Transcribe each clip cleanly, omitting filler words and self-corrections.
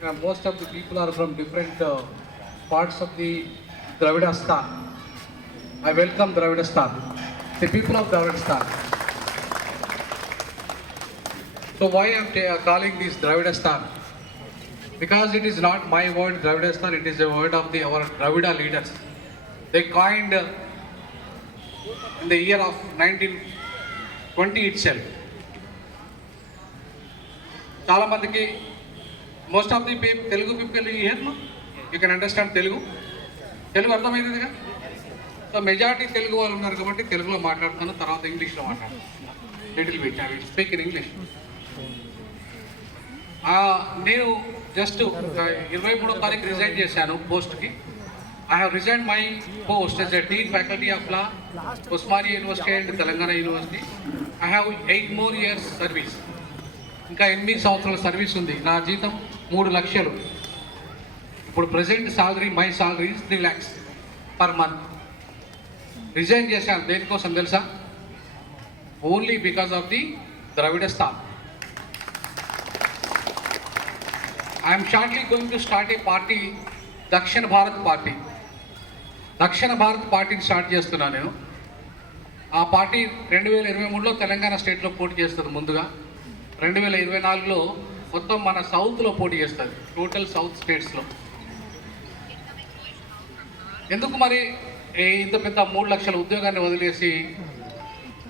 Most of the people are from different parts of the Dravidastan. I welcome Dravidastan, the people of Dravidastan. So why I am calling this Dravidastan? Because it is not my word Dravidastan, it is a word of our Dravida leaders. They coined in the year of 1920 itself. చాలా మందికి most of the Telugu people here you can understand Telugu అర్థమవుతుందిగా. So majority Telugu వాళ్ళు ఉన్నారు కాబట్టి తెలుగులో మాట్లాడుతాను, తర్వాత ఇంగ్లీష్లో మాట్లాడుతాను. Little bit I will speak in English. నేను జస్ట్ 23వ తారీఖు రిజైన్ చేశాను పోస్ట్కి. I have resign my post as a dean faculty of law, Osmania university and Telangana university. I have 8 more years service. ఇంకా 8 సంవత్సరాల సర్వీస్ ఉంది. నా జీతం 3 లక్షలు. ఇప్పుడు present salary, my salary 3 lakhs per month. Resign చేశాను దేనికోసం తెలుసా? Only because of the Dravidasthan. I'm shortly going to start a party, Dakshina Bharat party. Dakshina Bharat పార్టీని స్టార్ట్ చేస్తున్నాను నేను. ఆ పార్టీ 2023లో తెలంగాణ స్టేట్లో పోటీ చేస్తుంది. ముందుగా 2024లో మొత్తం మన సౌత్లో పోటీ చేస్తుంది, టోటల్ సౌత్ స్టేట్స్లో. ఎందుకు మరి ఇంత పెద్ద 3 లక్షల ఉద్యోగాన్ని వదిలేసి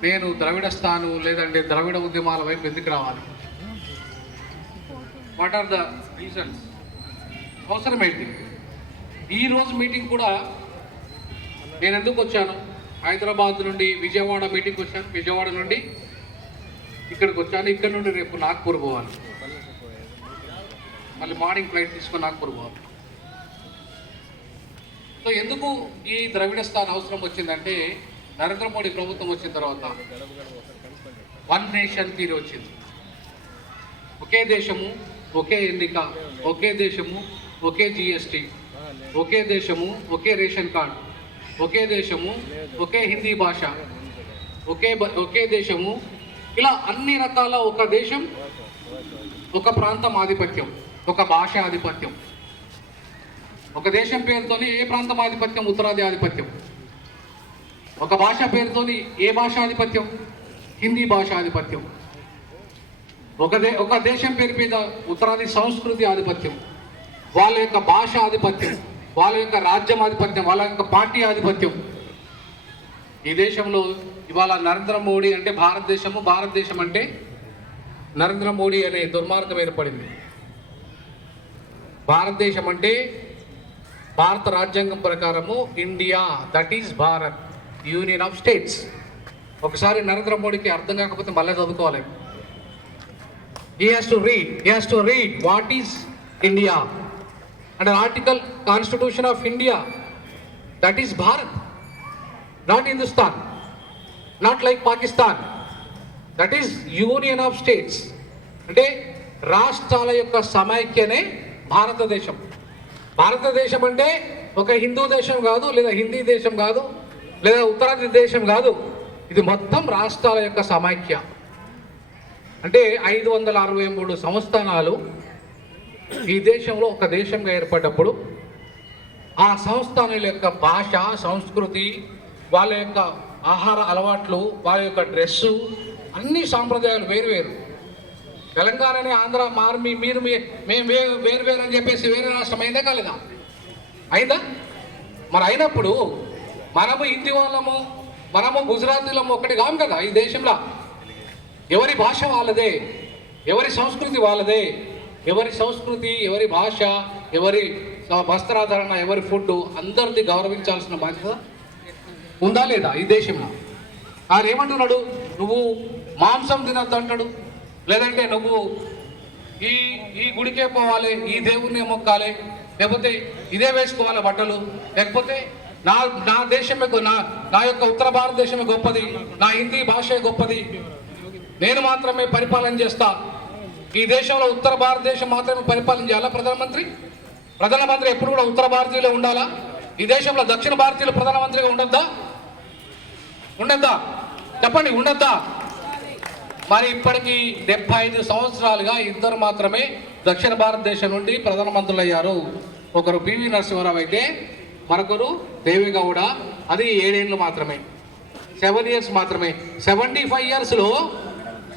నేను ద్రవిడస్థాను లేదంటే ద్రవిడ ఉద్యమాల వైపు ఎందుకు రావాలి? What are the reasons? అవసరమైంది. ఈరోజు మీటింగ్ కూడా నేను ఎందుకు వచ్చాను? హైదరాబాద్ నుండి విజయవాడ మీటింగ్కి వచ్చాను, విజయవాడ నుండి ఇక్కడికి వచ్చాను. ఇక్కడ నుండి రేపు నాగ్పూర్ పోవాలి, మళ్ళీ మార్నింగ్ ఫ్లైట్ తీసుకొని నాగ్పూర్ పోవాలి. సో ఎందుకు ఈ ద్రవిడస్థాన్ అవసరం వచ్చిందంటే, నరేంద్ర మోడీ ప్రభుత్వం వచ్చిన తర్వాత వన్ నేషన్ థియరీ వచ్చింది. ఒకే దేశము, ఒకే ఎన్నిక, ఒకే దేశము, ఒకే జిఎస్టీ, ఒకే దేశము, ఒకే రేషన్ కార్డు, ఒకే దేశము, ఒకే హిందీ భాష, ఒకే దేశము, ఇలా అన్ని రకాల ఒక దేశం, ఒక ప్రాంతం ఆధిపత్యం, ఒక భాష ఆధిపత్యం. ఒక దేశం పేరుతోని ఏ ప్రాంతం ఆధిపత్యం? ఉత్తరాది ఆధిపత్యం. ఒక భాష పేరుతోని ఏ భాష ఆధిపత్యం? హిందీ భాష ఆధిపత్యం. ఒక దేశం పేరు మీద ఉత్తరాది సంస్కృతి ఆధిపత్యం, వాళ్ళ యొక్క భాష ఆధిపత్యం, వాళ్ళ యొక్క రాజ్యం ఆధిపత్యం, వాళ్ళ యొక్క పార్టీ ఆధిపత్యం. ఈ దేశంలో ఇవాళ నరేంద్ర మోడీ అంటే భారతదేశము, భారతదేశం అంటే నరేంద్ర మోడీ అనే దుర్మార్గం ఏర్పడింది. భారతదేశం అంటే భారత రాజ్యాంగం ప్రకారము India, that is Bharat, union of states. ఒకసారి నరేంద్ర మోడీకి అర్థం కాకపోతే మళ్ళీ చదువుకోవాలి. He has to read what is India. Under article Constitution of India, that is Bharat, not Hindustan, not like Pakistan. That is Union of States. అంటే రాష్ట్రాల యొక్క సమైక్యనే భారతదేశం. భారతదేశం అంటే ఒక హిందూ దేశం కాదు, లేదా హిందీ దేశం కాదు, లేదా ఉత్తరాది దేశం కాదు. ఇది మొత్తం రాష్ట్రాల యొక్క సమైక్య. అంటే 563 సంస్థానాలు ఈ దేశంలో ఒక దేశంగా ఏర్పడ్డప్పుడు ఆ సంస్థానాల యొక్క భాష, సంస్కృతి, వాళ్ళ యొక్క ఆహార అలవాట్లు, వాళ్ళ యొక్క డ్రెస్సు, అన్ని సాంప్రదాయాలు వేరువేరు. తెలంగాణని ఆంధ్ర మార్మి మీరు మేము వేరు అని చెప్పేసి వేరే రాష్ట్రం అయిందా కాలేదా? అయిందా? మరి అయినప్పుడు మనము హిందీ వాళ్ళము, మనము గుజరాతీలము ఒకటి కాము కదా ఈ దేశంలో. ఎవరి భాష వాళ్ళదే, ఎవరి సంస్కృతి వాళ్ళదే. ఎవరి సంస్కృతి, ఎవరి భాష, ఎవరి వస్త్రాధరణ, ఎవరి ఫుడ్ అందరిది గౌరవించాల్సిన బాధ్యత ఉందా లేదా ఈ దేశంలో? ఆయన ఏమంటున్నాడు? నువ్వు మాంసం తినద్దు అంటాడు, లేదంటే నువ్వు ఈ గుడికే పోవాలి, ఈ దేవుణ్ణి మొక్కాలి, లేకపోతే ఇదే వేసుకోవాలి బట్టలు, లేకపోతే నా దేశమే, నా యొక్క ఉత్తర భారతదేశమే గొప్పది, నా హిందీ భాషే గొప్పది, నేను మాత్రమే పరిపాలన చేస్తా, ఈ దేశంలో ఉత్తర భారతదేశం మాత్రమే పరిపాలన చేయాలా ప్రధానమంత్రి ఎప్పుడు కూడా ఉత్తర భారతీయులే ఉండాలా? ఈ దేశంలో దక్షిణ భారతీయులు ప్రధానమంత్రిగా ఉండొద్దా? చెప్పండి, ఉండొద్దా? మరి ఇప్పటికి 75 సంవత్సరాలుగా ఇద్దరు మాత్రమే దక్షిణ భారతదేశం నుండి ప్రధానమంత్రులు అయ్యారు. ఒకరు పివి నరసింహారావు అయితే మరొకరు దేవేగౌడ. అది 7 ఏళ్ళు మాత్రమే, 7 ఇయర్స్ మాత్రమే. 75 ఇయర్స్లో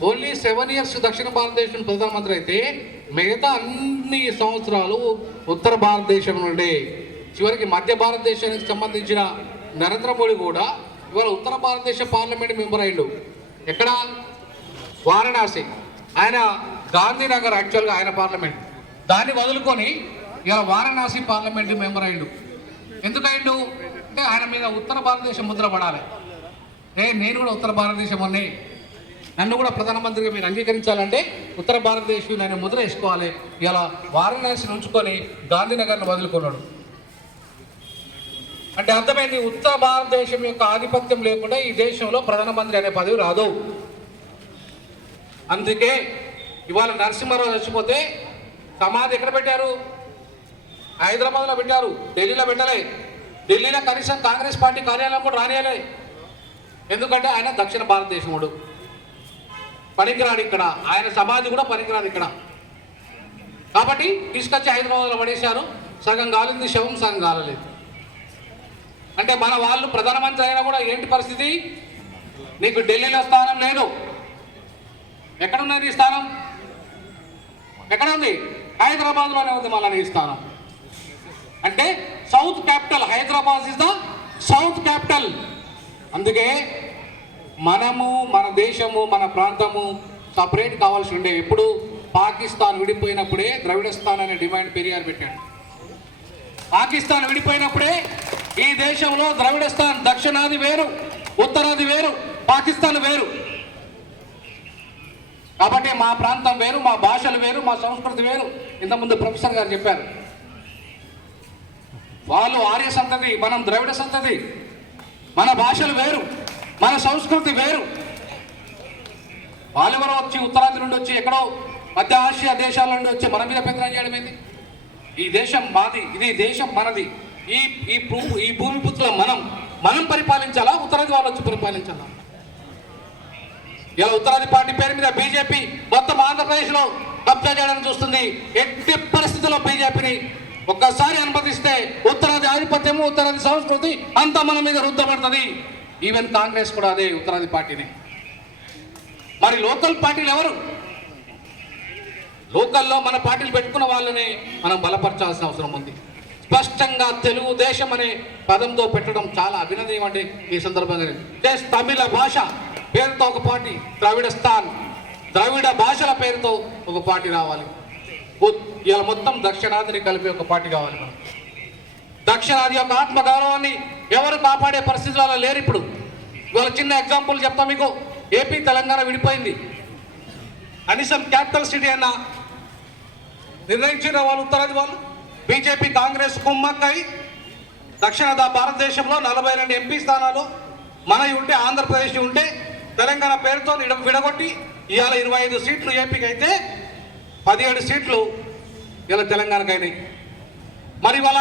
ఓన్లీ 7 ఇయర్స్ దక్షిణ భారతదేశం ప్రధానమంత్రి అయితే మిగతా అన్ని సంవత్సరాలు ఉత్తర భారతదేశం నుండి. చివరికి మధ్య భారతదేశానికి సంబంధించిన నరేంద్ర మోడీ కూడా ఇవాళ ఉత్తర భారతదేశ పార్లమెంట్ మెంబర్ అయ్యిండు. ఎక్కడ? వారణాసి. ఆయన గాంధీనగర్ యాక్చువల్గా ఆయన పార్లమెంట్, దాన్ని వదులుకొని ఇలా వారణాసి పార్లమెంట్ మెంబర్ అయ్యిండు. ఎందుకు అయ్యిండు అంటే ఆయన మీద ఉత్తర భారతదేశం ముద్ర పడాలి. నేను కూడా ఉత్తర భారతదేశం అన్నీ, నన్ను కూడా ప్రధానమంత్రిగా మీరు అంగీకరించాలంటే ఉత్తర భారతదేశం నేను ముద్ర వేసుకోవాలి. ఇలా వారణాసిని ఉంచుకొని గాంధీనగర్ను వదులుకున్నాడు. అంటే అర్థమైంది, ఉత్తర భారతదేశం యొక్క ఆధిపత్యం లేకుండా ఈ దేశంలో ప్రధానమంత్రి అనే పదవి రాదు. అందుకే ఇవాళ నరసింహారావు చచ్చిపోతే సమాధి ఎక్కడ పెట్టారు? హైదరాబాద్లో పెట్టారు, ఢిల్లీలో పెట్టలే. ఢిల్లీలో కనీసం కాంగ్రెస్ పార్టీ కార్యాలయం కూడా రానియలే. ఎందుకంటే ఆయన దక్షిణ భారతదేశముడు, పనికిరాడు. ఇక్కడ ఆయన సమాధి కూడా పనికిరాదు ఇక్కడ. కాబట్టి తీసుకొచ్చి హైదరాబాద్లో పడేశారు. సగం కాలింది శవం, సగం కాలలేదు. అంటే మన వాళ్ళు ప్రధానమంత్రి అయినా కూడా ఏంటి పరిస్థితి? నీకు ఢిల్లీలో స్థానం లేదు. ఎక్కడున్నది నీ స్థానం? ఎక్కడ ఉంది? హైదరాబాద్లోనే ఉంది మళ్ళీ నీ స్థానం. అంటే south capital Hyderabad is the south capital. అందుకే మనము, మన దేశము, మన ప్రాంతము సపరేట్ కావాల్సి ఉండే. ఎప్పుడు పాకిస్తాన్ విడిపోయినప్పుడే ద్రవిడస్థాన్ అనే డిమాండ్ పెరియార్ పెట్టాడు. పాకిస్తాన్ విడిపోయినప్పుడే ఈ దేశంలో ద్రవిడస్థాన్, దక్షిణాది వేరు, ఉత్తరాది వేరు, పాకిస్తాన్ వేరు. కాబట్టి మా ప్రాంతం వేరు, మా భాషలు వేరు, మా సంస్కృతి వేరు. ఇంతకుముందు ప్రొఫెసర్ గారు చెప్పారు. వాళ్ళు ఆర్య సంతతి, మనం ద్రవిడ సంతతి. మన భాషలు వేరు, మన సంస్కృతి వేరు. వాళ్ళెవరో వచ్చి ఉత్తరాది నుండి వచ్చి ఎక్కడో మధ్య ఆసియా దేశాల నుండి వచ్చి మన మీద పెత్తనం చేయడం ఏంది? ఈ దేశం మాది, ఇది దేశం మనది. ఈ భూమిపుత్రుల మనం పరిపాలించాలా, ఉత్తరాది వాళ్ళు వచ్చి పరిపాలించాలా? ఇలా ఉత్తరాది పార్టీ పేరు మీద బీజేపీ మొత్తం ఆంధ్రప్రదేశ్లో కబ్జా చేయడానికి చూస్తుంది. ఎట్టి పరిస్థితుల్లో బీజేపీని ఒక్కసారి అనుమతిస్తే ఉత్తరాది ఆధిపత్యము, ఉత్తరాది సంస్కృతి అంతా మన మీద రుద్దబడుతుంది. ఈవెన్ కాంగ్రెస్ కూడా అదే ఉత్తరాది పార్టీని. మరి లోకల్ పార్టీలు ఎవరు? లోకల్లో మన పార్టీలు పెట్టుకున్న వాళ్ళని మనం బలపరచాల్సిన అవసరం ఉంది. స్పష్టంగా తెలుగుదేశం అనే పదంతో పెట్టడం చాలా అభినందనీయం. అంటే ఈ సందర్భంగా తమిళ భాష పేరుతో ఒక పార్టీ, ద్రవిడస్థాన్, ద్రవిడ భాషల పేరుతో ఒక పార్టీ రావాలి. ఇలా మొత్తం దక్షిణాదిని కలిపి ఒక పార్టీ కావాలి. మనం దక్షిణాది యొక్క ఆత్మగౌరవాన్ని ఎవరు కాపాడే పరిస్థితుల్లో లేరు. ఇప్పుడు ఇవాళ చిన్న ఎగ్జాంపుల్ చెప్తా మీకు. ఏపీ తెలంగాణ విడిపోయింది, కనీసం క్యాపిటల్ సిటీ అన్న నిర్ణయించిన వాళ్ళు ఉత్తరాది వాళ్ళు. బీజేపీ కాంగ్రెస్ కుమ్మక్కై దక్షిణ భారతదేశంలో 42 ఎంపీ స్థానాలు మనవి ఉంటే, ఆంధ్రప్రదేశ్ ఉంటే, తెలంగాణ పేరుతో విడగొట్టి ఇవాళ 25 సీట్లు ఏపీకి అయితే 17 సీట్లు ఇలా తెలంగాణకు అయినాయి. మరి ఇవాళ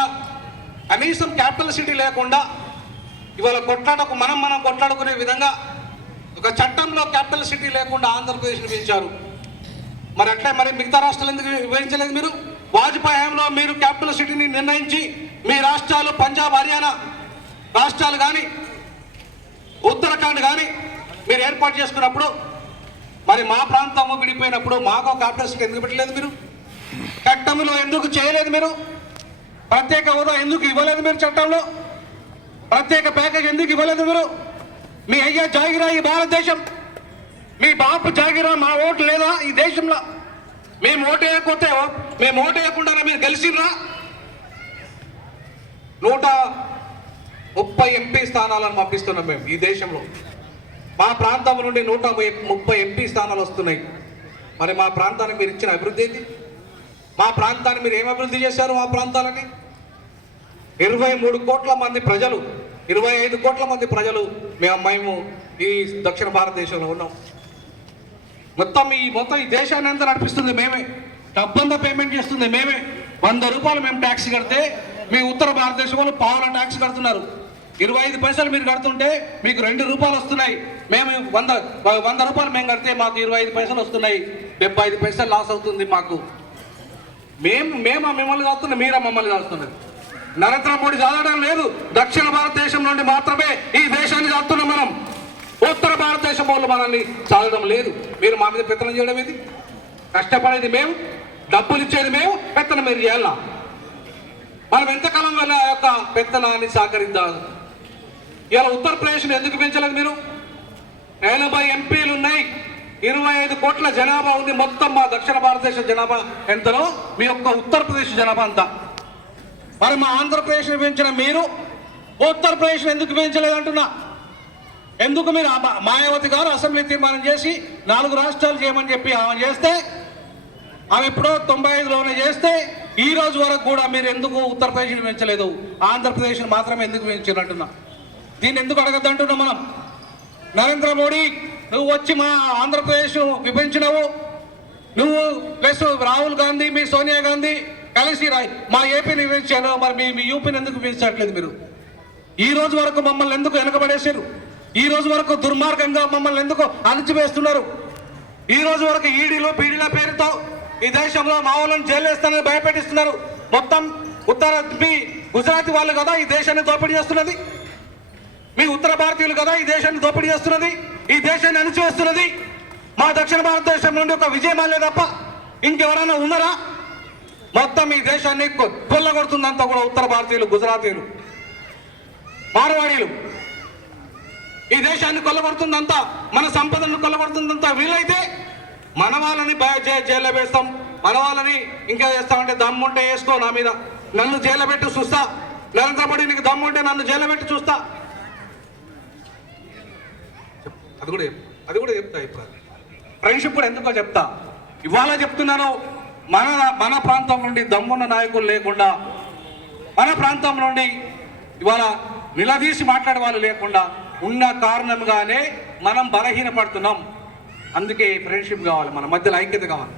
కనీసం క్యాపిటల్ సిటీ లేకుండా ఇవాళ మనం కొట్లాడుకునే విధంగా ఒక చట్టంలో క్యాపిటల్ సిటీ లేకుండా ఆంధ్రప్రదేశ్ని పిలిచారు. మరి అట్లే మరి మిగతా రాష్ట్రాలు ఎందుకు వివరించలేదు? మీరు వాజ్పేయి హయాంలో మీరు క్యాపిటల్ సిటీని నిర్ణయించి మీ రాష్ట్రాలు పంజాబ్, హర్యానా రాష్ట్రాలు కానీ, ఉత్తరాఖండ్ కానీ మీరు ఏర్పాటు చేసుకున్నప్పుడు మరి మా ప్రాంతం విడిపోయినప్పుడు మాకు క్యాపిటల్ సిటీ ఎందుకు పెట్టలేదు? మీరు చట్టంలో ఎందుకు చేయలేదు? మీరు ప్రత్యేక హోదా ఎందుకు ఇవ్వలేదు? మీరు చట్టంలో ప్రత్యేక ప్యాకేజ్ ఎందుకు ఇవ్వలేదు? మీరు మీ అయ్యా జాగిరా ఈ భారతదేశం, మీ బాపు జాగిరా, మా ఓటు లేదా ఈ దేశంలో? మేము ఓటు వేయకుండానే మీరు గెలిచిర్రా? 130 ఎంపీ స్థానాలను పంపిస్తున్నాం మేము ఈ దేశంలో. మా ప్రాంతం నుండి 130 ఎంపీ స్థానాలు వస్తున్నాయి. మరి మా ప్రాంతానికి మీరు ఇచ్చిన అభివృద్ధి ఏంటి? మా ప్రాంతాన్ని మీరు ఏం అభివృద్ధి చేశారు? మా ప్రాంతాలని 23 కోట్ల మంది ప్రజలు, 25 కోట్ల మంది ప్రజలు మేము ఈ దక్షిణ భారతదేశంలో ఉన్నాం. మొత్తం ఈ దేశాన్ని అంతా నడిపిస్తుంది మేమే. డబ్బంతా పేమెంట్ చేస్తుంది మేమే. 100 రూపాయలు మేము ట్యాక్స్ కడితే మీ ఉత్తర భారతదేశం వాళ్ళు పావుల ట్యాక్స్ కడుతున్నారు. 25 పైసలు మీరు కడుతుంటే మీకు 2 రూపాయలు వస్తున్నాయి. మేము 100 రూపాయలు మేము కడితే మాకు 25 పైసలు వస్తున్నాయి. 75 పైసలు లాస్ అవుతుంది మాకు. మేము మిమ్మల్ని కాస్తున్నాం, మీరా మమ్మల్ని కాస్తున్నారు. నరేంద్ర మోడీ చదవడం లేదు. దక్షిణ భారతదేశం నుండి మాత్రమే ఈ దేశాన్ని చదువుతున్నాం మనం. ఉత్తర భారతదేశం వాళ్ళు మనల్ని చదవడం లేదు. మీరు మా మీద పెత్తనం చేయడం ఇది. కష్టపడేది మేము, డబ్బులు ఇచ్చేది మేము, పెత్తనం మీరు చేయాలా? మనం ఎంతకాలం వల్ల ఆ యొక్క పెత్తనాన్ని సహకరిద్దాం. ఇలా ఉత్తరప్రదేశ్ని ఎందుకు పెంచలేదు మీరు? 80 ఎంపీలు ఉన్నాయి, 25 కోట్ల జనాభా ఉంది. మొత్తం మా దక్షిణ భారతదేశ జనాభా ఎంతనో మీ యొక్క ఉత్తరప్రదేశ్ జనాభా అంతా. మరి మా ఆంధ్రప్రదేశ్ని పెంచిన మీరు ఉత్తరప్రదేశ్ ఎందుకు పెంచలేదు అంటున్నా. ఎందుకు మీరు మాయావతి గారు అసెంబ్లీ తీర్మానం చేసి 4 రాష్ట్రాలు చేయమని చెప్పి ఆమె చేస్తే, ఆమె ఎప్పుడో 95లోనే చేస్తే ఈ రోజు వరకు కూడా మీరు ఎందుకు ఉత్తరప్రదేశ్ని పెంచలేదు, ఆంధ్రప్రదేశ్ని మాత్రమే ఎందుకు పెంచారంటున్నా. దీన్ని ఎందుకు అడగద్దంటున్నాం మనం? నరేంద్ర మోడీ, నువ్వు వచ్చి మా ఆంధ్రప్రదేశ్ విభజించినావు, నువ్వు ప్లస్ రాహుల్ గాంధీ, మీ సోనియా గాంధీ కలిసి మా ఏపీని విభజించారు. మరి మీ యూపీని ఎందుకు విభజించట్లేదు మీరు? ఈ రోజు వరకు మమ్మల్ని ఎందుకు వెనకబడేశారు? ఈ రోజు వరకు దుర్మార్గంగా మమ్మల్ని ఎందుకు అణచివేస్తున్నారు? ఈ రోజు వరకు ఈడీలు పీడీల పేరుతో ఈ దేశంలో మావోలను జైలు వేస్తానని భయపెట్టిస్తున్నారు. మొత్తం మీ గుజరాతీ వాళ్ళు కదా ఈ దేశాన్ని దోపిడీ చేస్తున్నది. మీ ఉత్తర భారతీయులు కదా ఈ దేశాన్ని దోపిడీ చేస్తున్నది, ఈ దేశాన్ని అణచివేస్తున్నది. మా దక్షిణ భారతదేశం నుండి ఒక విజయమాల్య తప్ప ఇంకెవరైనా ఉన్నారా? మొత్తం ఈ దేశాన్ని కొల్లగొడుతుందంతా కూడా ఉత్తర భారతీయులు, గుజరాతీయులు, మార్వాడీలు. ఈ దేశాన్ని కొల్లగొడుతుందంతా, మన సంపదను కొల్లగొడుతుందంతా. వీలైతే మన వాళ్ళని జైల్లో వేస్తాం, మన వాళ్ళని ఇంకా చేస్తామంటే దమ్ముంటే వేసుకో నా మీద, నన్ను జైల్లో పెట్టి చూస్తా. నరేంద్ర మోడీ నీకు దమ్ముంటే నన్ను జైల్లో పెట్టి చూస్తా. అది కూడా చెప్తా. ఇప్పుడు ఫ్రెండ్షిప్ కూడా ఎందుకో చెప్తా. ఇవాళ చెప్తున్నాను, మన ప్రాంతం నుండి దమ్మున్న నాయకులు లేకుండా, మన ప్రాంతం నుండి ఇవాళ నిలదీసి మాట్లాడే వాళ్ళు లేకుండా ఉన్న కారణంగానే మనం బలహీనపడుతున్నాం. అందుకే ఫ్రెండ్షిప్ కావాలి, మన మధ్యలో ఐక్యత కావాలి.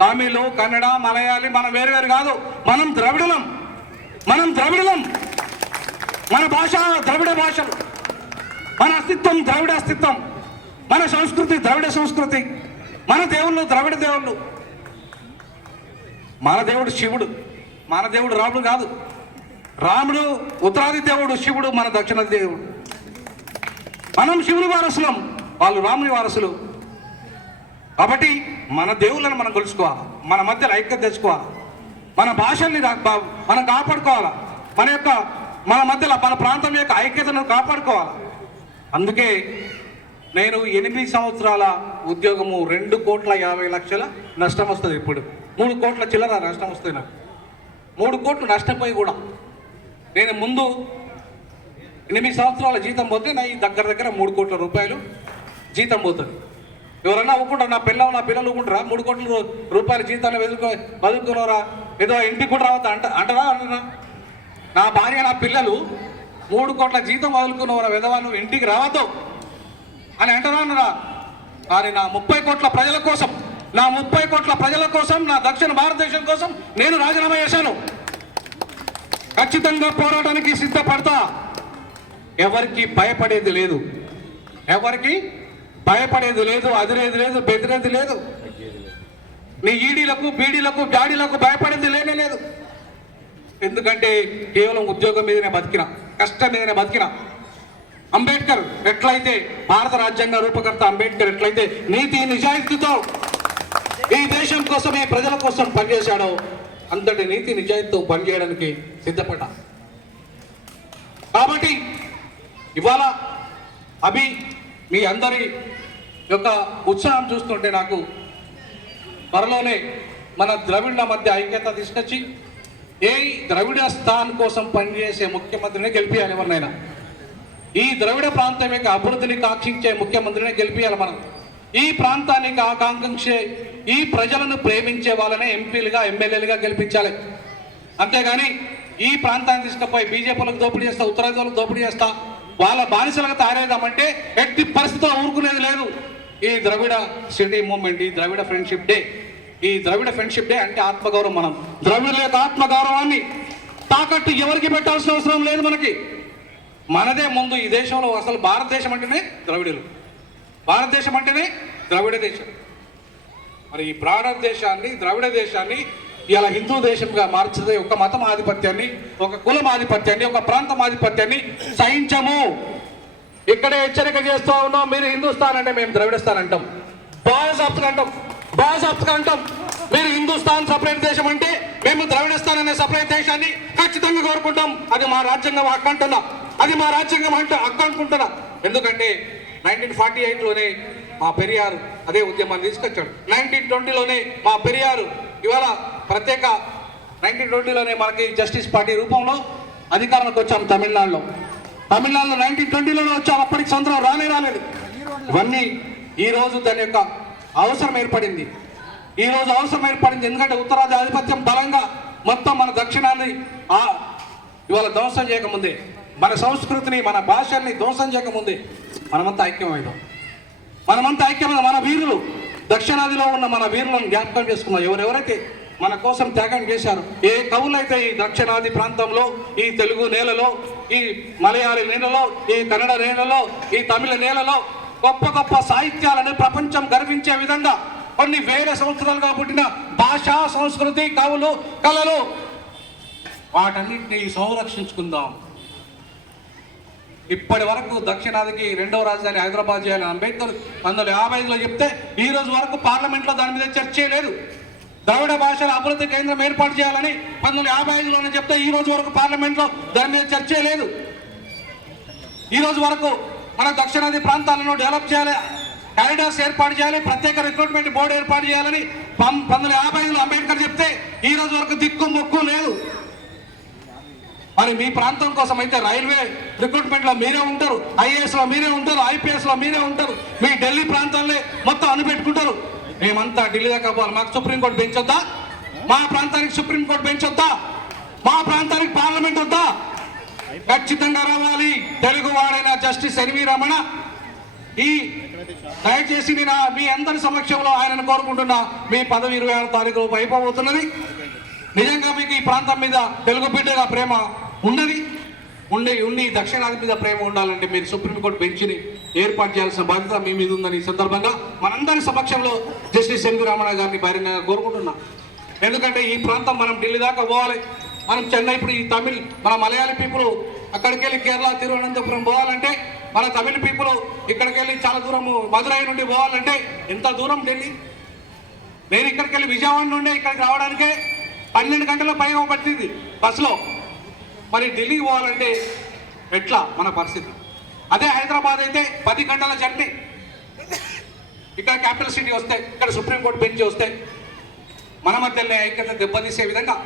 తమిళ్, కన్నడ, మలయాళీ మనం వేరు కాదు, మనం ద్రవిడులం. మన భాష ద్రవిడ భాషలు, మన అస్తిత్వం ద్రవిడ అస్తిత్వం, మన సంస్కృతి ద్రవిడ సంస్కృతి, మన దేవుళ్ళు ద్రవిడ దేవుళ్ళు. మన దేవుడు శివుడు, మన దేవుడు రాముడు కాదు. రాముడు ఉత్తరాది దేవుడు, శివుడు మన దక్షిణ దేవుడు. మనం శివుని వారసులం, వాళ్ళు రాముని వారసులు. కాబట్టి మన దేవుళ్ళని మనం కొలుసుకోవాలి, మన మధ్యలో ఐక్యత తెచ్చుకోవాలి, మన భాషల్ని మనం కాపాడుకోవాలి, మన మధ్యలో మన ప్రాంతం యొక్క ఐక్యతను కాపాడుకోవాలి. అందుకే నేను 8 సంవత్సరాల ఉద్యోగము 2,50,00,000 నష్టం వస్తుంది. ఇప్పుడు 3 కోట్ల చిల్లర నష్టం వస్తుంది నాకు. 3 కోట్లు నష్టపోయి కూడా నేను ముందు 8 సంవత్సరాల జీతం పోతే నా దగ్గర 3 కోట్ల రూపాయలు జీతం పోతుంది. ఎవరన్నా ఒప్పుకుంటారు, నా పిల్లలు ఒప్పుకుంటారా? 3 కోట్ల రూపాయల జీతాన్ని వదులుకున్నారా? ఏదో ఇంటికి కూడా రావద్దా అంటారా? నా భార్య, నా పిల్లలు 3 కోట్ల జీతం వదులుకున్నవారా విధవా, నువ్వు ఇంటికి రావద్దు అని అంటారా అన్నారా? కానీ నా 30 కోట్ల ప్రజల కోసం, నా దక్షిణ భారతదేశం కోసం నేను రాజీనామా చేశాను. ఖచ్చితంగా పోరాటానికి సిద్ధపడతా. ఎవరికి భయపడేది లేదు, అదిరేది లేదు, బెదిరేది లేదు. నీ ఈడీలకు, బీడీలకు, గాడీలకు భయపడేది లేనే లేదు. ఎందుకంటే కేవలం ఉద్యోగం మీదనే బతికిన, కష్టం మీదనే బతికిన. అంబేద్కర్ ఎట్లయితే, భారత రాజ్యాంగ రూపకర్త అంబేద్కర్ ఎట్లయితే నీతి నిజాయితీతో ఈ దేశం కోసం, ఈ ప్రజల కోసం పనిచేశాడో అంతటి నీతి నిజాయితీతో పనిచేయడానికి సిద్ధపడ్డా. కాబట్టి ఇవాళ మీ అందరి యొక్క ఉత్సాహం చూస్తుంటే నాకు త్వరలోనే మన ద్రవిడ మధ్య ఐక్యత తీసుకొచ్చి ద్రవిడ స్థాన్ కోసం పనిచేసే ముఖ్యమంత్రిని గెలిపియాలి. ఎవరినైనా ఈ ద్రవిడ ప్రాంతం యొక్క అభివృద్ధిని కాంక్షించే ముఖ్యమంత్రిని గెలిపియాలి. మనం ఈ ప్రాంతానికి ఆకాంక్షే, ఈ ప్రజలను ప్రేమించే వాళ్ళనే ఎంపీలుగా, ఎమ్మెల్యేలుగా గెలిపించాలి. అంతేగాని ఈ ప్రాంతాన్ని తీసుకుపోయి బీజేపీలకు దోపిడీ చేస్తా, ఉత్తరాది వాళ్ళకి దోపిడీ చేస్తా, వాళ్ళ బానిసలుగా తయారైదామంటే ఎట్టి పరిస్థితిలో ఊరుకునేది లేదు. ఈ ద్రవిడ సిటీ మూవ్మెంట్, ఈ ద్రవిడ ఫ్రెండ్షిప్ డే, ఈ ద్రవిడ ఫ్రెండ్షిప్ డే అంటే ఆత్మగౌరవం. మనం ద్రవిడుల యొక్క ఆత్మగౌరవాన్ని తాకట్టు ఎవరికి పెట్టాల్సిన అవసరం లేదు. మనకి మనదే ముందు ఈ దేశంలో. అసలు భారతదేశం అంటేనే ద్రవిడులు, భారతదేశం అంటేనే ద్రవిడ దేశం. మరి ఈ భారతదేశాన్ని, ద్రవిడ దేశాన్ని ఇలా హిందూ దేశంగా మార్చితే ఒక మతం ఆధిపత్యాన్ని, ఒక కులం ఆధిపత్యాన్ని, ఒక ప్రాంతం ఆధిపత్యాన్ని సహించము. ఇక్కడే హెచ్చరిక చేస్తూ ఉన్నాం. మీరు హిందుస్థాన్ అంటే మేము ద్రవిడస్థాన్ అంటాం, బాజాప్తగా అంటాం, బాజాప్తగా అంటాం. మీరు హిందుస్థాన్ సపరేట్ దేశం అంటే మేము ద్రవిడస్థాన్ అనే సపరేట్ దేశాన్ని ఖచ్చితంగా కోరుకుంటాం. అది మా రాజ్యాంగం హక్కు అంటున్నా, అది మా రాజ్యాంగం హక్కు అనుకుంటున్నా. ఎందుకంటే 1948లోనే మా పెరియారు అదే ఉద్యమాన్ని తీసుకొచ్చాడు. 1920లోనే మా పెరియారు ఇవాళ ప్రత్యేక 1920లోనే మనకి జస్టిస్ పార్టీ రూపంలో అధికారంలోకి వచ్చాం తమిళనాడులో. 1920లోనే వచ్చాం. అప్పటికి స్వతంత్రం రాలేదు. ఇవన్నీ ఈరోజు దాని యొక్క అవసరం ఏర్పడింది. ఈరోజు అవసరం ఏర్పడింది ఎందుకంటే ఉత్తరాది ఆధిపత్యం బలంగా మొత్తం మన దక్షిణాన్ని ఇవాళ ధ్వంసం చేయకముందే, మన సంస్కృతిని, మన భాషల్ని ధ్వంసం చేయకముందే మనమంతా ఐక్యమైదాం. మన వీరులు, దక్షిణాదిలో ఉన్న మన వీరులను జ్ఞాపకం చేసుకున్నాం. ఎవరెవరైతే మన కోసం త్యాగం చేశారు, ఏ కవులైతే ఈ దక్షిణాది ప్రాంతంలో, ఈ తెలుగు నేలలో, ఈ మలయాళీ నేలలో, ఈ కన్నడ నేలలో, ఈ తమిళ నేలలో గొప్ప గొప్ప సాహిత్యాలను ప్రపంచం గర్వించే విధంగా కొన్ని వేల సంవత్సరాలుగా పుట్టిన భాష, సంస్కృతి, కవులు, కళలు, వాటన్నిటిని సంరక్షించుకుందాం. ఇప్పటి వరకు దక్షిణాదికి రెండవ రాజధాని హైదరాబాద్ చేయాలని అంబేద్కర్ 1955లో చెప్తే ఈ రోజు వరకు పార్లమెంట్లో దాని మీద చర్చే లేదు. ద్రవిడ భాషల అభివృద్ధి కేంద్రం ఏర్పాటు చేయాలని 1955లోనే చెప్తే ఈ రోజు వరకు పార్లమెంట్లో దాని మీద చర్చే లేదు. ఈ రోజు వరకు మన దక్షిణాది ప్రాంతాలను డెవలప్ చేయాలి, కారిడార్స్ ఏర్పాటు చేయాలి, ప్రత్యేక రిక్రూట్మెంట్ బోర్డు ఏర్పాటు చేయాలని 1955లో అంబేద్కర్ చెప్తే ఈ రోజు వరకు దిక్కు మొక్కు లేదు. మరి మీ ప్రాంతం కోసం అయితే రైల్వే రిక్రూట్మెంట్లో మీరే ఉంటారు, ఐఏఎస్లో మీరే ఉంటారు, ఐపీఎస్లో మీరే ఉంటారు. మీ ఢిల్లీ ప్రాంతాలనే మొత్తం అనిపెట్టుకుంటారు. మేమంతా ఢిల్లీ దాకా పోవాలి. మాకు సుప్రీంకోర్టు బెంచ్ వద్దా? మా ప్రాంతానికి సుప్రీంకోర్టు బెంచ్ వద్దా? మా ప్రాంతానికి పార్లమెంట్ వద్దా? ఖచ్చితంగా రావాలి. తెలుగు వాడైన జస్టిస్ ఎన్వి రమణ దయచేసి నేను మీ అందరి సమక్షంలో ఆయనను కోరుకుంటున్నా. మీ పదవి 26వ తారీఖు అయిపోబోతున్నది. నిజంగా మీకు ఈ ప్రాంతం మీద తెలుగు బిడ్డగా ప్రేమ ఉండి దక్షిణాది మీద ప్రేమ ఉండాలంటే మీరు సుప్రీంకోర్టు బెంచ్ని ఏర్పాటు చేయాల్సిన బాధ్యత మీ మీద ఉందని ఈ సందర్భంగా మనందరి సమక్షంలో జస్టిస్ ఎన్వి రమణ గారిని బహిరంగంగా కోరుకుంటున్నా. ఎందుకంటే ఈ ప్రాంతం మనం ఢిల్లీ దాకా పోవాలి. మనం చెన్నై, ఇప్పుడు ఈ తమిళ్, మన మలయాళీ పీపుల్ అక్కడికి వెళ్ళి కేరళ, తిరువనంతపురం పోవాలంటే, మన తమిళ పీపుల్ ఇక్కడికి వెళ్ళి చాలా దూరము మదురై నుండి పోవాలంటే ఎంత దూరం ఢిల్లీ. నేను ఇక్కడికి వెళ్ళి విజయవాడ నుండి ఇక్కడికి రావడానికే 12 గంటల పైగా పట్టింది బస్సులో. మరి ఢిల్లీకి పోవాలంటే ఎట్లా మన పరిస్థితి? అదే హైదరాబాద్ అయితే 10 గంటల జర్నీ. ఇక్కడ క్యాపిటల్ సిటీ వస్తే, ఇక్కడ సుప్రీంకోర్టు బెంచ్ వస్తే మన మధ్యనే ఐక్యత దెబ్బతీసే విధంగా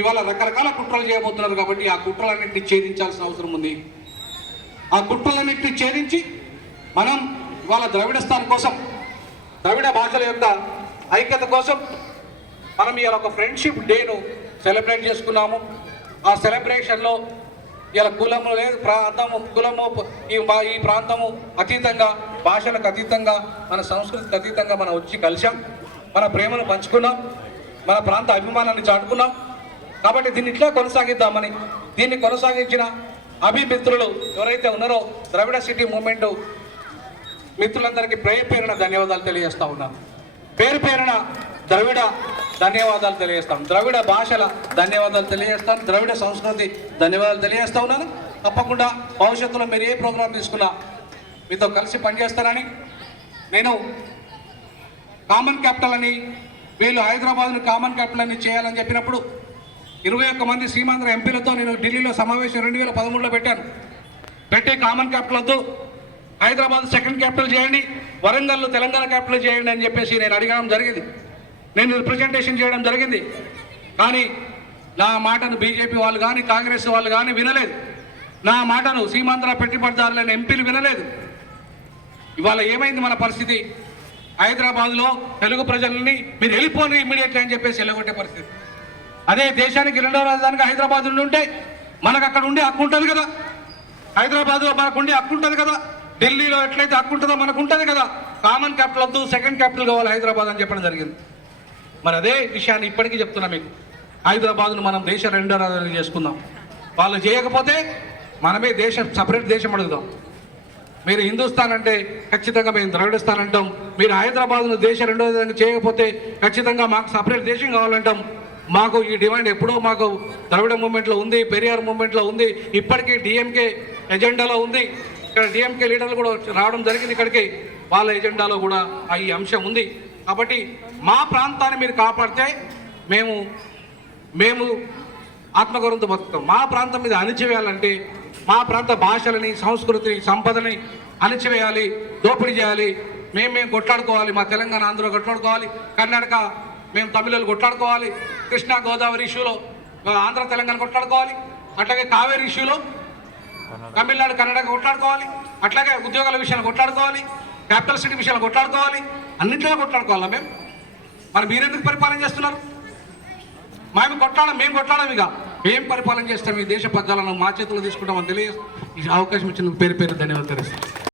ఇవాళ రకరకాల కుట్రలు చేయబోతున్నారు. కాబట్టి ఆ కుట్రలన్నింటినీ ఛేదించాల్సిన అవసరం ఉంది. ఆ కుట్రలన్నింటినీ ఛేదించి మనం ఇవాళ ద్రవిడస్థాన్ కోసం, ద్రవిడ భాషల యొక్క ఐక్యత కోసం మనం ఇవాళ ఒక ఫ్రెండ్షిప్ డేను సెలబ్రేట్ చేసుకున్నాము. ఆ సెలబ్రేషన్లో ఇలా కులము లేదు, ప్రాంతము, కులము, ఈ ప్రాంతము అతీతంగా, భాషలకు అతీతంగా, మన సంస్కృతికి అతీతంగా మనం వచ్చి కలిసాం. మన ప్రేమను పంచుకున్నాం, మన ప్రాంత అభిమానాన్ని చాటుకున్నాం. కాబట్టి దీన్ని ఇట్లా కొనసాగిద్దామని, దీన్ని కొనసాగించిన అభిమిత్రులు ఎవరైతే ఉన్నారో ద్రవిడ సిటీ మూవ్మెంట్ మిత్రులందరికీ పేరున ధన్యవాదాలు తెలియజేస్తా ఉన్నాను. పేరున ద్రవిడ ధన్యవాదాలు తెలియజేస్తాను, ద్రవిడ భాషల ధన్యవాదాలు తెలియజేస్తాను, ద్రవిడ సంస్కృతి ధన్యవాదాలు తెలియజేస్తా ఉన్నాను. తప్పకుండా భవిష్యత్తులో మీరు ఏ ప్రోగ్రాం తీసుకున్నా మీతో కలిసి పనిచేస్తానని, నేను కామన్ క్యాపిటల్ అని, వీళ్ళు హైదరాబాద్ను కామన్ క్యాపిటల్ అని చేయాలని చెప్పినప్పుడు 21 మంది సీమాంధ్ర ఎంపీలతో నేను ఢిల్లీలో సమావేశం 2013లో పెట్టి కామన్ క్యాపిటల్ వద్దు, హైదరాబాద్ సెకండ్ క్యాపిటల్ చేయండి, వరంగల్ తెలంగాణ క్యాపిటల్ చేయండి అని చెప్పేసి నేను అడగడం జరిగింది. నేను రిప్రజెంటేషన్ చేయడం జరిగింది. కానీ నా మాటను బీజేపీ వాళ్ళు కానీ, కాంగ్రెస్ వాళ్ళు కానీ వినలేదు. నా మాటను సీమాంధ్ర పెట్టుబడిదారులైన ఎంపీలు వినలేదు. ఇవాళ ఏమైంది మన పరిస్థితి? హైదరాబాద్లో తెలుగు ప్రజల్ని మీరు వెళ్ళిపోండి ఇమ్మీడియట్లీ అని చెప్పేసి వెళ్ళగొట్టే పరిస్థితి. అదే దేశానికి రెండవ రాజధానిగా హైదరాబాద్ ఉంటే మనకు అక్కడ ఉండే హక్కు ఉంటుంది కదా, హైదరాబాద్లో మనకు ఉండే హక్కు ఉంటుంది కదా, ఢిల్లీలో ఎట్లయితే హక్కు ఉంటుందో మనకు ఉంటుంది కదా. కామన్ క్యాపిటల్ వద్దు, సెకండ్ క్యాపిటల్ కావాలి హైదరాబాద్ అని చెప్పడం జరిగింది. మరి అదే విషయాన్ని ఇప్పటికీ చెప్తున్నా మీకు, హైదరాబాద్ను మనం దేశ రెండో రాజధాని చేసుకుందాం. వాళ్ళు చేయకపోతే మనమే దేశం సపరేట్ దేశం అడుగుదాం. మీరు హిందుస్థాన్ అంటే ఖచ్చితంగా మేము ద్రవిడిస్తాన్ అంటాం. మీరు హైదరాబాద్ను దేశం రెండో విధంగా చేయకపోతే ఖచ్చితంగా మాకు సపరేట్ దేశం కావాలంటాం. మాకు ఈ డిమాండ్ ఎప్పుడో మాకు ద్రవిడ మూమెంట్లో ఉంది, పెరియార్ మూమెంట్లో ఉంది, ఇప్పటికీ డిఎంకే ఎజెండాలో ఉంది. ఇక్కడ డిఎంకే లీడర్లు కూడా రావడం జరిగింది ఇక్కడికి, వాళ్ళ ఎజెండాలో కూడా ఈ అంశం ఉంది. కాబట్టి మా ప్రాంతాన్ని మీరు కాపాడితే మేము ఆత్మగౌరవంతో బతుకుతాం. మా ప్రాంతం మీద అణిచివేయాలంటే మా ప్రాంత భాషలని, సంస్కృతిని, సంపదని అణిచివేయాలి, దోపిడీ చేయాలి. మేము కొట్లాడుకోవాలి. మా తెలంగాణ, ఆంధ్ర కొట్లాడుకోవాలి. కర్ణాటక మేము తమిళలు కొట్లాడుకోవాలి. కృష్ణా గోదావరి ఇష్యూలో ఆంధ్ర తెలంగాణ కొట్లాడుకోవాలి. అట్లాగే కావేరీ ఇష్యూలో తమిళనాడు కర్ణాటక కొట్లాడుకోవాలి. అట్లాగే ఉద్యోగాల విషయాలు కొట్లాడుకోవాలి. క్యాపిటల్ సిటీ విషయాలు కొట్లాడుకోవాలి. అన్నింటిలో కొట్లాడుకోవాలా మేము? మరి మీరెందుకు పరిపాలన చేస్తున్నారు? మేము కొట్లాడం ఇక ఏం పరిపాలన చేస్తాం? ఈ దేశ పగ్గాలను మా చేతుల్లో తీసుకుంటామని తెలియదు. ఈ అవకాశం ఇచ్చిన పేరు ధన్యవాదాలు తెలుస్తాం.